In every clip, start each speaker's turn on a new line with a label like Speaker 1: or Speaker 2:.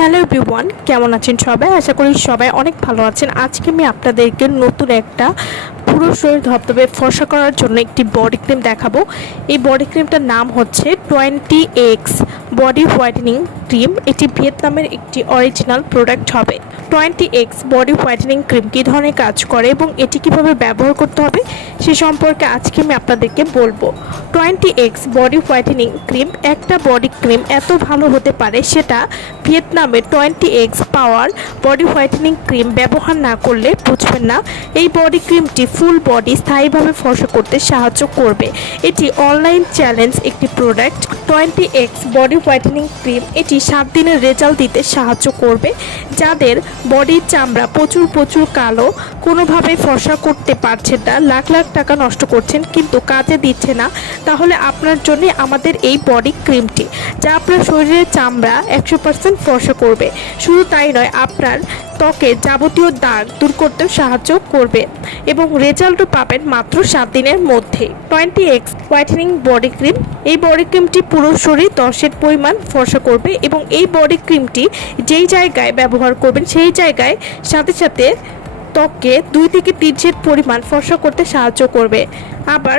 Speaker 1: Hello everyone, কেমন আছেন সবাই? আশা করি সবাই অনেক ভালো আছেন। আজকে আমি আপনাদেরকে নতুন একটা পুরো শরীর ধবধবে ফর্সা করার জন্য একটি বডি ক্রিম দেখাবো। এই বডি ক্রিমটার নাম হচ্ছে twenty X body whitening cream এটি ভিয়েতনামের একটি অরিজিনাল প্রোডাক্ট হবে। Twenty X body whitening cream কী ধরনের কাজ করে এবং এটি কীভাবে ব্যবহার করতে হবে? সে সম্পর্কে আজকে আমি আপনাদেরকে বলব। Twenty X body whitening cream, একটা বডি ক্রিম এত ভালো হতে পারে সেটা ভিয়েতনামের twenty X power body whitening cream ব্যবহার না করলে বুঝবেন না। এই বডি ক্রিমটি ফুল বডি স্থায়ীভাবে ফর্সা করতে সাহায্য করবে। এটি অনলাইন চ্যালেঞ্জ একটি product. Twenty X body whitening cream এটি সাত দিনের রেজাল্ট দিতে সাহায্য করবে। যাদের বডির চামড়া প্রচুর প্রচুর কালো কোনোভাবে ফর্সা করতে পারছে না। লাখ লাখ টাকা নষ্ট করছেন কিন্তু কাজে দিচ্ছে না, তাহলে আপনার জন্য আমাদের এই বডি ক্রিমটি যা আপনার শরীরের চামড়া একশো পার্সেন্ট ফর্সা করবে। শুধু তাই নয়, আপনার ত্বকের যাবতীয় দাগ দূর করতেও সাহায্য করবে এবং রেজাল্টও পাবেন মাত্র সাত দিনের মধ্যে। Twenty X whitening body cream এই বডি ক্রিমটি পুরো শরীর দশের পরিমাণ ফর্সা করবে এবং এই বডি ক্রিমটি যেই জায়গায় ব্যবহার করবেন, সেই জায়গায় সাথে সাথে ত্বককে দুই থেকে তিন সেট পরিমাণ ফর্সা করতে সাহায্য করবে। আবার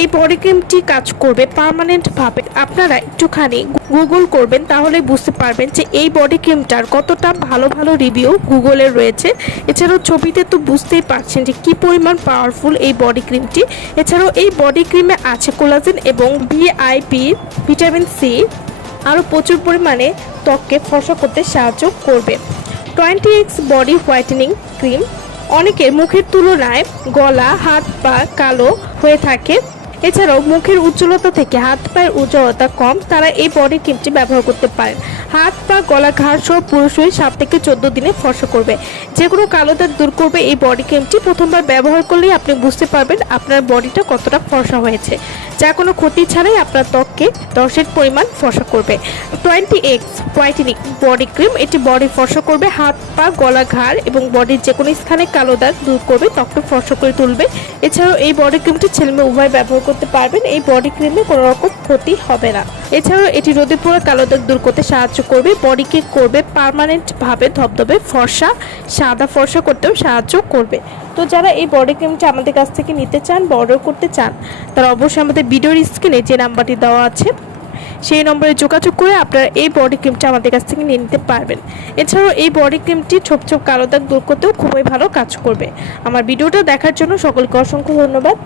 Speaker 1: এই বডি ক্রিমটি কাজ করবে পার্মানেন্টভাবে আপনারা একটুখানি গুগল করবেন, তাহলে বুঝতে পারবেন যে এই বডি ক্রিমটার কতটা ভালো ভালো রিভিউ গুগলে রয়েছে। এছাড়াও ছবিতে তো বুঝতেই পারছেন যে কী পরিমাণ পাওয়ারফুল এই বডি ক্রিমটি এছাড়াও এই বডি ক্রিমে আছে কোলাজেন এবং ভিআইপি ভিটামিন সি আরও প্রচুর পরিমাণে ত্বককে ফর্সা করতে সাহায্য করবে। Twenty X body whitening cream অনেকের মুখের তুলনায় গলা হাত পা কালো হয়ে থাকে। এছাড়াও মুখের উজ্জ্বলতা থেকে হাত পায়ের উজ্জ্বলতা কম, তারা এই বডি ক্রিমটি ব্যবহার করতে পারেন। হাত পা, গলা ঘাড় সহ পুরো শরীর সাত থেকে চোদ্দ দিনে ফর্সা করবে। যে কোনো কালো দাগ দূর করবে এই বডি ক্রিমটি প্রথমবার ব্যবহার করলেই আপনি বুঝতে পারবেন আপনার বডিটা কতটা ফর্সা হয়েছে। যা কোনো ক্ষতি ছাড়াই আপনার ত্বককে দশের পরিমাণ ফর্সা করবে। Twenty X whitening body cream এটি বডি ফর্সা করবে। হাত পা, গলা ঘাড় এবং বডির যে কোনো স্থানে কালো দাগ দূর করবে ত্বককে ফর্সা করে তুলবে। এছাড়াও এই বডি ক্রিমটি ছেলেমেয়ে উভয় ব্যবহার করতে পারবেন, এই বডি ক্রিমে কোনো রকম ক্ষতি হবে না। এছাড়াও এটি রোদে পোড়া কালো দাগ দূর করতে সাহায্য করবে বডিকে করবে পার্মানেন্টভাবে ধবধবে, ফর্সা, সাদা ফর্সা করতেও সাহায্য করবে। তো যারা এই বডি ক্রিমটা আমাদের কাছ থেকে নিতে চান অর্ডার করতে চান, তারা অবশ্যই আমাদের ভিডিওর স্ক্রিনে যে নাম্বারটি দেওয়া আছে, সেই নম্বরে যোগাযোগ করে আপনারা এই বডি ক্রিমটা আমাদের কাছ থেকে নিয়ে নিতে পারবেন। এছাড়াও এই বডি ক্রিমটি ছোপ ছোপ কালো দাগ দূর করতেও খুবই ভালো কাজ করবে। আমার ভিডিওটা দেখার জন্য সকলকে অসংখ্য ধন্যবাদ।